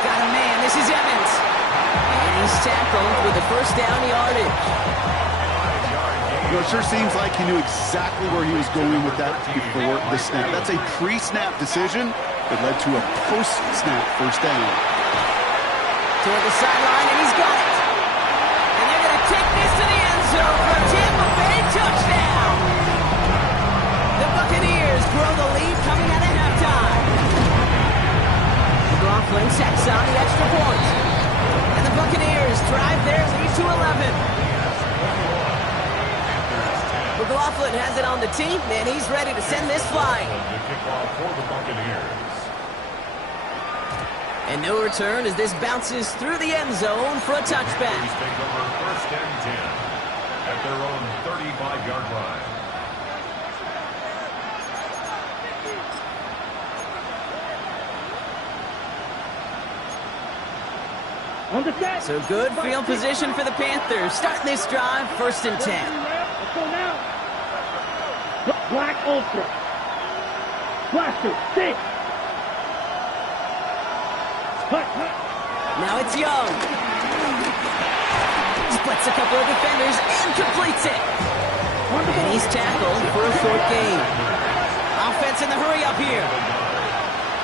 Got a man, this is Evans. And he's tackled with the first down yardage. You know, it sure seems like he knew exactly where he was going with that before the snap. That's a pre-snap decision that led to a post-snap first down. Toward the sideline, and he's got it. And they're going to take this to the end zone for a Tampa Bay touchdown. The Buccaneers grow the lead coming out of halftime. McLaughlin tacks on the extra point. And the Buccaneers drive their lead to 11. McLaughlin has it on the team, and he's ready to send this flying. And no return as this bounces through the end zone for a touchback. Please take over 1st and 10 at their own 35-yard line. So good field position for the Panthers. Starting this drive, 1st and 10. Let's go now. Black Ultra. Blaster, 6. Now it's Young. Splits a couple of defenders and completes it. And he's tackled for a short gain. Offense in the hurry up here.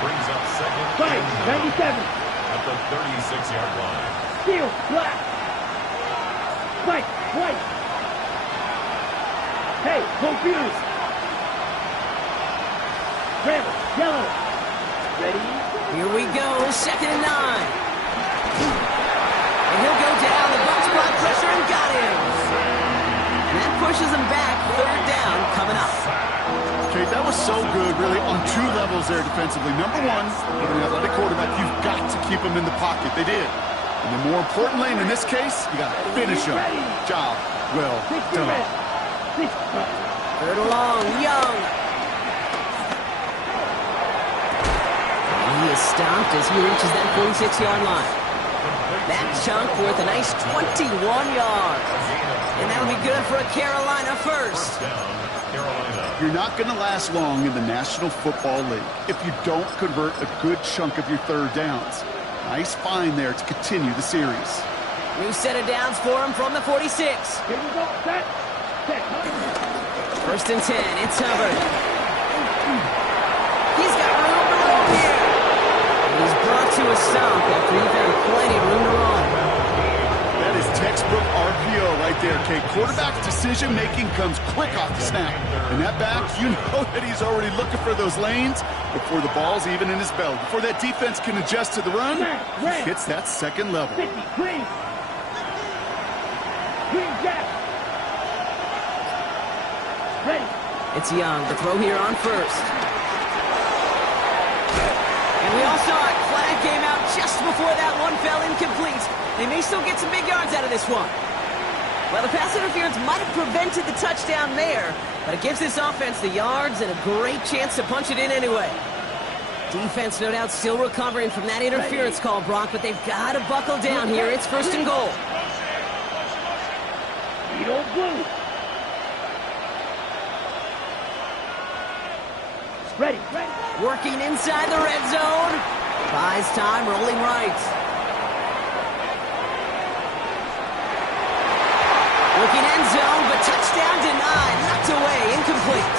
Brings up 2nd 97. at the 36-yard line. Steel, black. Spike, white. Hey, confused. Red, yellow. Ready? Here we go, 2nd and 9. And he'll go down, the Bucs brought pressure and got him. And that pushes him back, 3rd down coming up. Okay, that was so good, really, on 2 levels there defensively. Number 1, with an athletic quarterback, you've got to keep him in the pocket. They did. And then more importantly, in this case, you got to finish him. Job well done. 3rd and long, Young. He is stopped as he reaches that 46-yard line. That chunk worth a nice 21 yards. And that'll be good for a Carolina first. You're not going to last long in the National Football League if you don't convert a good chunk of your 3rd downs. Nice find there to continue the series. New set of downs for him from the 46. Here we go. Set. 1st and 10. It's Hubbard. He's got room to roll here. And he's brought to a stop after he's had plenty of room to run. That is textbook RPO right there, Kate. Quarterback's decision-making comes quick off the snap. And that back, you know that he's already looking for those lanes before the ball's even in his belly. Before that defense can adjust to the run, he hits that 2nd level. 50, green. Green jack. Ready. It's Young. The throw here on 1st. And we all saw it. Flag came out just before that one fell incomplete. They may still get some big yards out of this one. Well, the pass interference might have prevented the touchdown there, but it gives this offense the yards and a great chance to punch it in anyway. Defense, no doubt, still recovering from that interference call, Brock, but they've got to buckle down here. It's 1st and goal. Edo blue. Ready. Working inside the red zone. Buys time, rolling right. Looking end zone, but touchdown denied. Knocked away, incomplete.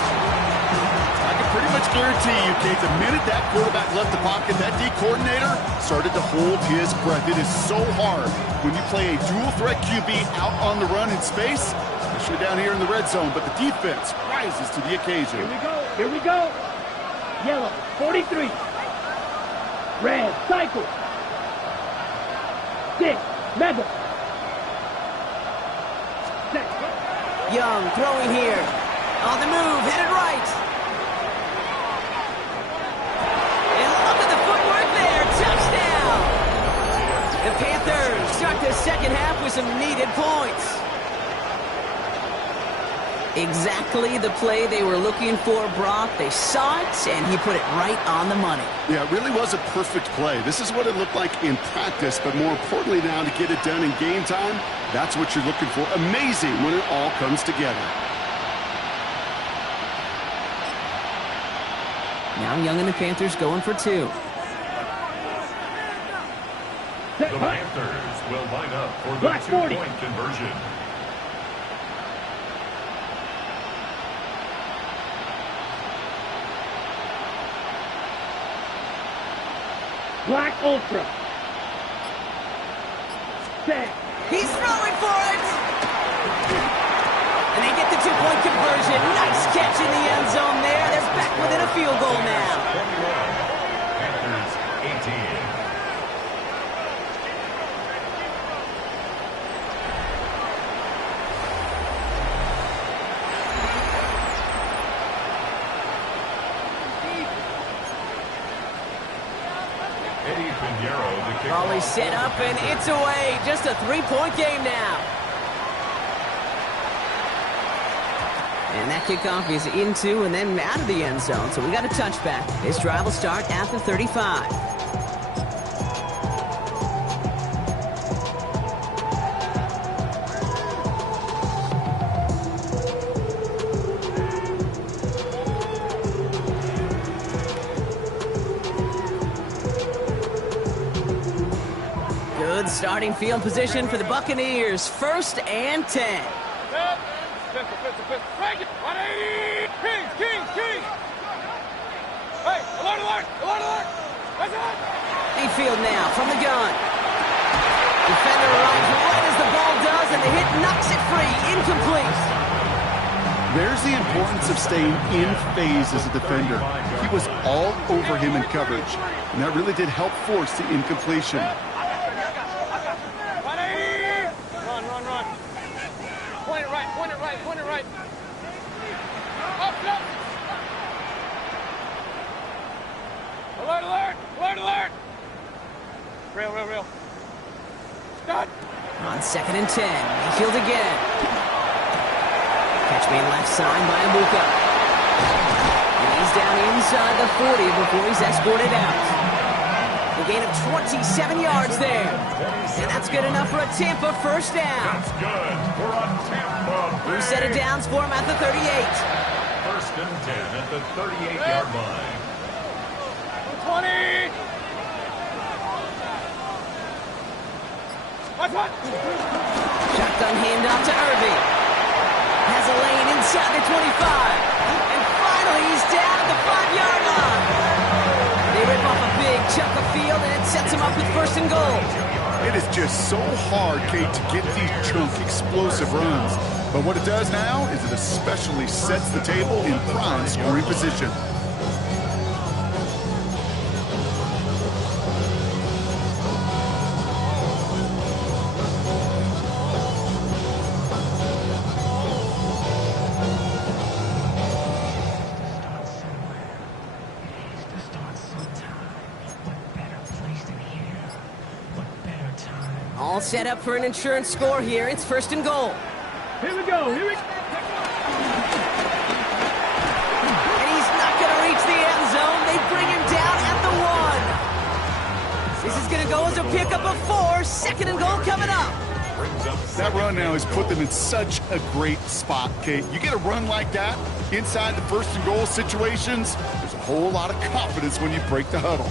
I can pretty much guarantee you, Kate, the minute that quarterback left the pocket, that D coordinator started to hold his breath. It is so hard when you play a dual-threat QB out on the run in space, especially down here in the red zone, but the defense rises to the occasion. Here we go. Yellow, 43. Red, cycle. 6, mega. Young throwing here. On the move, headed right. And look at the footwork there. Touchdown. The Panthers start the second half with some needed points. Exactly the play they were looking for, Brock. They saw it, and he put it right on the money. Yeah, it really was a perfect play. This is what it looked like in practice, but more importantly now to get it done in game time, that's what you're looking for. Amazing when it all comes together. Now Young and the Panthers going for two. The Panthers will line up for the two-point conversion. Black Ultra. Set. He's throwing for it. And they get the two-point conversion. Nice catch in the end zone there. They're back within a field goal now. 21, Panthers 18. Ball is set up, and it's away. Just a three-point game now. And that kickoff is into and then out of the end zone, so we got a touchback. This drive will start at the 35. Good starting field position for the Buccaneers. 1st and 10. Kings! Hey, alert! Mayfield now from the gun. Defender arrives right as the ball does, and the hit knocks it free. Incomplete. There's the importance of staying in phase as a defender. He was all over him in coverage, and that really did help force the incompletion. Run. Point it right. Up. Alert! Real. Start. On 2nd and 10, Mayfield again. Catch made left side by Ncaa. And he's down inside the 40 before he's escorted out. A gain of 27 yards there. And that's good enough for a Tampa first down. That's good for a Tampa. New set of downs for him at the 38. 1st and 10 at the 38-yard line. 20. Shotgun handoff to Irving. Has a lane inside the 25. And finally, he's down at the 5-yard line. They rip off a big chunk of field, and it sets him up with 1st and goal. It is just so hard, Kate, to get these chunk, explosive runs. But what it does now is it especially sets the table in prime scoring position. All set up for an insurance score here. It's 1st and goal. Here we go. And he's not going to reach the end zone. They bring him down at the 1. This is going to go as a pickup of 4. 2nd and goal coming up. That run now has put them in such a great spot, Kate. You get a run like that inside the 1st and goal situations, there's a whole lot of confidence when you break the huddle.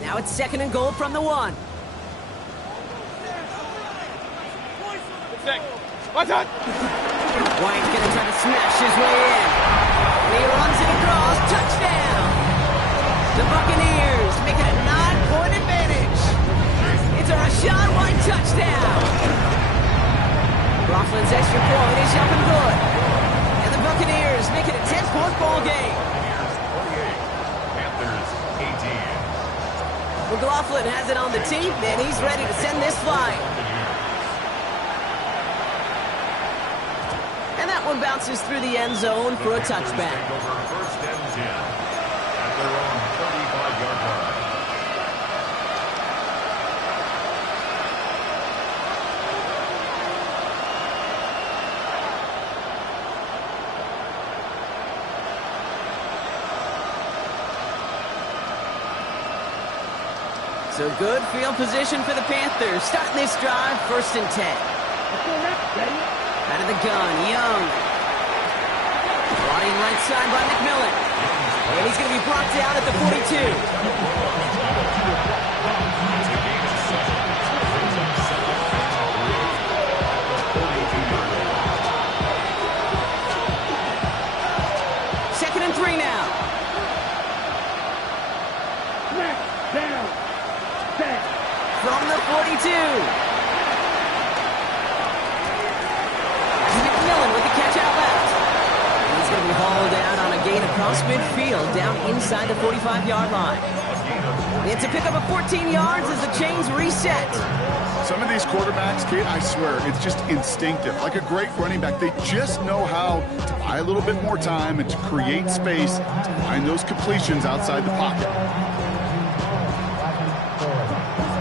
Now it's 2nd and goal from the 1. Watch out! White's going to try to smash his way in. And he runs it across. Touchdown! The Buccaneers make it a 9-point advantage. It's a Rachaad White touchdown. Coughlin's extra point is up and good. And the Buccaneers make it a 10-point ball game. Panthers 18. McLaughlin has it on the tee, and he's ready to send this flying. that one bounces through the end zone for a touchback. Over first and 10 at their own 35-yard line. So good field position for the Panthers. Starting this drive, first and 10. Out of the gun, Young. Brought in right side by McMillan. And he's going to be brought down at the 42. Second and 3 now. Down. Set. From the 42. McMillan with the catch out left. He's going to be hauled out on a gain across midfield down inside the 45-yard line. It's a pickup of 14 yards as the chains reset. Some of these quarterbacks, Kate, I swear, it's just instinctive. Like a great running back, they just know how to buy a little bit more time and to create space to find those completions outside the pocket.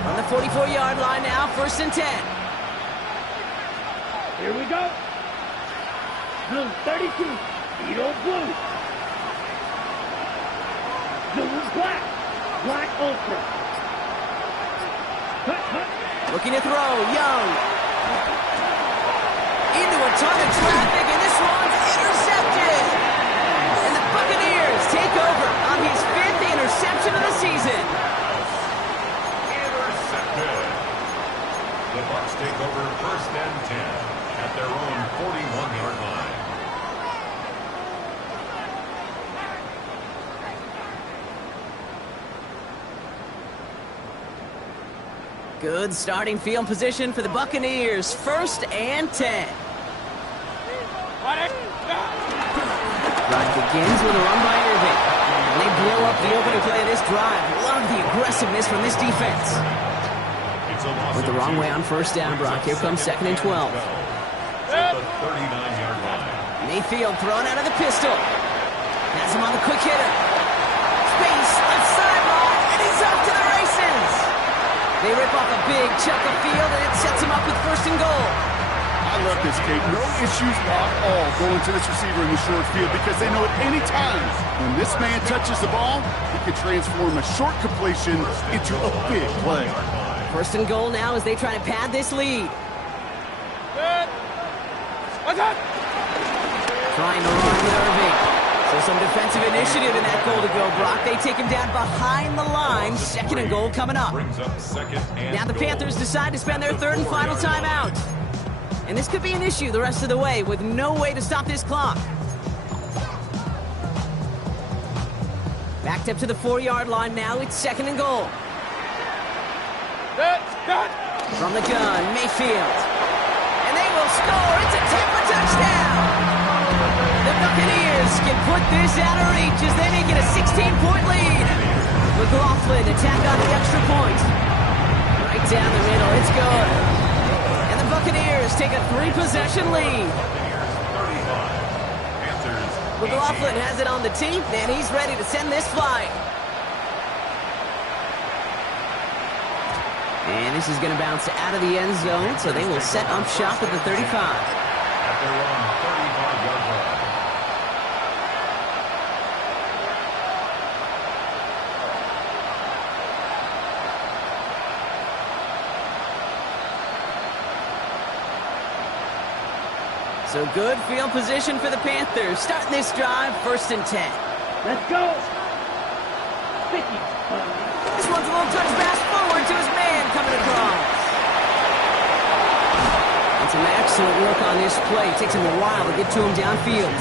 On the 44-yard line now, first and 10. Here we go. Blue 32. Beetle blue. Blue is black. Black ultra. Cut, cut. Looking to throw, Young. Into a ton of traffic, and this one's intercepted. And the Buccaneers take over on his 5th interception of the season. Intercepted. The Bucs take over first and 10 at their own 41-yard line. Good starting field position for the Buccaneers. First and 10. Drive begins with a run by Irving. And they blow up the opening play of this drive. Love the aggressiveness from this defense. With the wrong way on first down, Brock. Here comes second and 12. The 39-yard line. Mayfield thrown out of the pistol. Has him on the quick hitter. Space, left sideline, and he's off to the races. They rip off a big chunk of field, and it sets him up with first and goal. I love this, Kate. No issues at all going to this receiver in the short field because they know at any time when this man touches the ball, he can transform a short completion into a big play. First and goal now as they try to pad this lead. Trying to run with Irving. So some defensive initiative in that goal to go, Brock. They take him down behind the line. Second and goal coming up. Now the Panthers decide to spend their third and final timeout. And this could be an issue the rest of the way with no way to stop this clock. Backed up to the 4-yard line now. It's second and goal. From the gun, Mayfield. And they will score. It's a Tampa touchdown. The Buccaneers can put this out of reach as they make it a 16-point lead. McLaughlin to tack on the extra point. Right down the middle. It's good. And the Buccaneers take a 3-possession lead. McLaughlin has it on the tee, and he's ready to send this flying. And this is going to bounce out of the end zone, so they will set up shop at the 35. At their own 35-yard line. So good field position for the Panthers. Starting this drive, first and 10. Let's go. 50. This one's a little touch pass forward to his man coming across. And some excellent work on this play. It takes him a while to get to him downfield.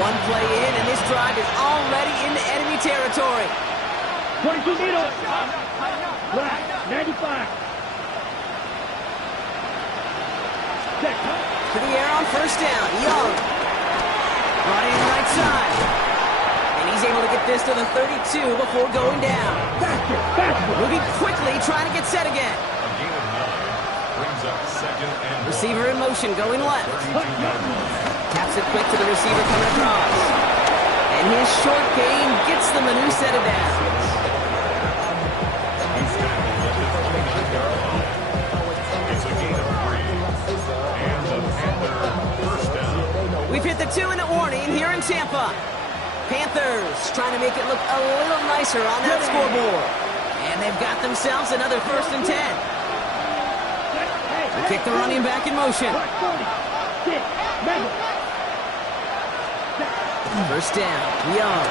One play in, and this drive is already into enemy territory. 22 meters. Black, 95. Check. To the air on first down. Young. Brought in right side. And He's able to get this to the 32 before going down. Moving quickly, trying to get set again. A gain of 9 brings up second and 1. Receiver in motion, going left. Taps it quick to the receiver coming across. And his short gain gets them a new set of downs. He's tackled at the 29-yard line. It's a gain of 3. And the Panther first down. We've hit the 2-minute warning here in Tampa. Panthers trying to make it look a little nicer on that scoreboard. And they've got themselves another 1st and 10. They kick the running back in motion. First down, Young.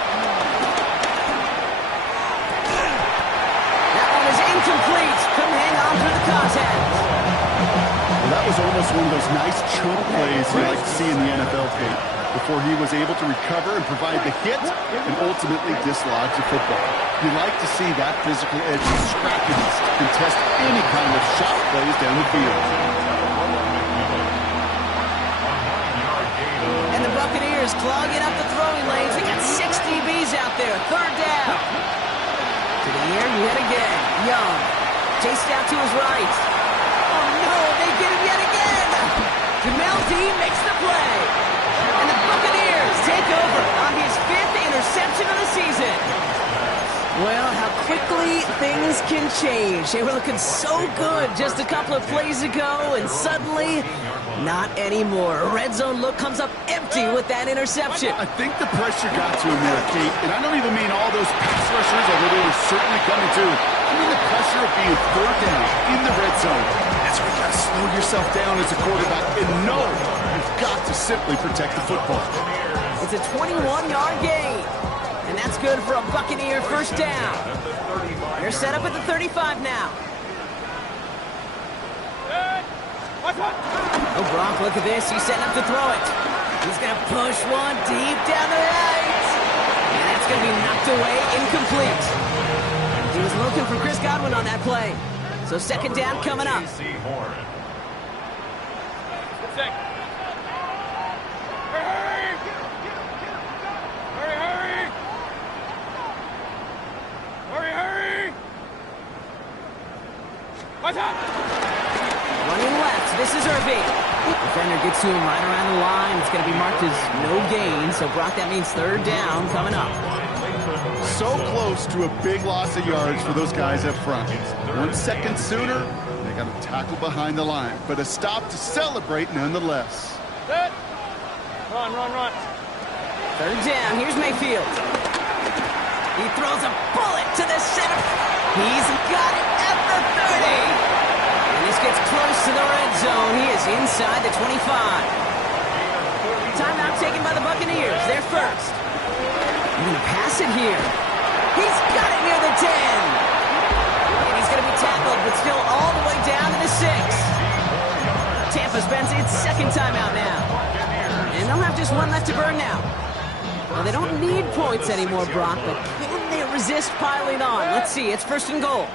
That one is incomplete. Couldn't hang on through the contact. Well, that was almost one of those nice choke plays you like to see in the NFL tape, before he was able to recover and provide the hit and ultimately dislodge the football. You like to see that physical edge and scrappiness to contest any kind of shot plays down the field. And the Buccaneers clogging up the throwing lanes. They got 6 DBs out there. 3rd down. To the air yet again. Young chased out to his right. Oh no, they get him yet again. Jamel Dean makes the play. And the Buccaneers take over on his 5th interception of the season. Well, how quickly things can change. They were looking so good just a couple of plays ago, and suddenly, not anymore. A red zone look comes up empty with that interception. I think the pressure got to him there, Kate, and I don't even mean all those pass rushers, although they were certainly coming to. I mean the pressure of being 3rd down in the red zone. That's where you got to slow yourself down as a quarterback and know you've got to simply protect the football. It's a 21-yard gain. And that's good for a Buccaneer 1st down. They're set up at the 35 now. Oh, Brock, look at this. He's setting up to throw it. He's going to push one deep down the right. And that's going to be knocked away, incomplete. He was looking for Chris Godwin on that play. So 2nd down coming up. Running left, this is Irving. Defender gets to him right around the line. It's going to be marked as no gain. So, Brock, that means 3rd down coming up. So close to a big loss of yards for those guys up front. 1 second sooner, they got to tackle behind the line. But a stop to celebrate nonetheless. Run. 3rd down, here's Mayfield. He throws a bullet to the center. He's got it at the 30. And this gets close to the red zone. He is inside the 25. Timeout taken by the Buccaneers. They're first. He's going to pass it here. He's got it near the 10. And he's going to be tackled, but still all the way down to the 6. Tampa spends its 2nd timeout now. And they'll have just 1 left to burn now. Well, they don't need points anymore, Brock, but can they resist piling on? Let's see. It's 1st and goal.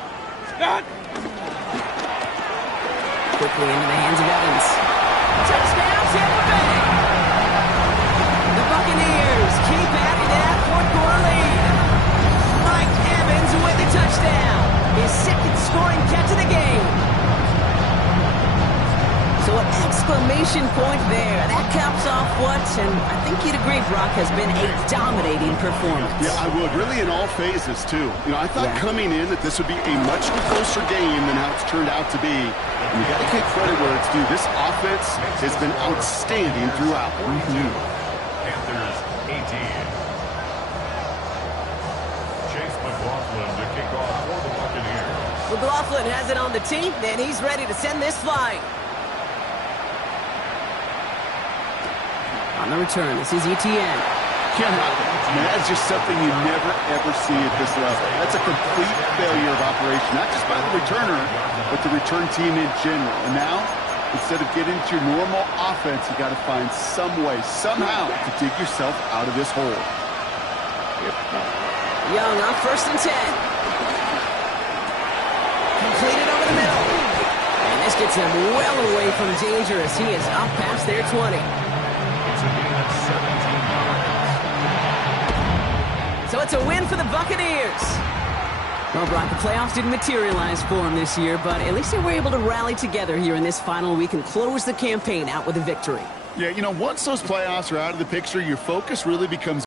Quickly into the hands of Evans. Touchdown, Tampa Bay! The Buccaneers keep adding to that 4th quarter lead. Mike Evans with the touchdown. His 2nd scoring catch of the game. So an exclamation point there. That caps off what, and I think you'd agree, Brock, has been a dominating performance. Yeah, I would. Really in all phases, too. You know, I thought coming in that this would be a much closer game than how it's turned out to be. And you got to give credit where it's due. This offense has been outstanding throughout. Panthers 18. Chase McLaughlin to kick off for the Buccaneers. McLaughlin has it on the tee, and he's ready to send this flying. On the return, this is Etienne. Can't happen. I mean, that's just something you never, ever see at this level. That's a complete failure of operation, not just by the returner, but the return team in general. And now, instead of getting to your normal offense, you got to find some way, somehow, to dig yourself out of this hole. Young on 1st and 10. Completed over the middle. And this gets him well away from danger as he is up past their 20. It's a gain of 17 yards. So it's a win for the Buccaneers. Well, Brock, the playoffs didn't materialize for them this year, but at least they were able to rally together here in this final week and close the campaign out with a victory. Yeah, you know, once those playoffs are out of the picture, your focus really becomes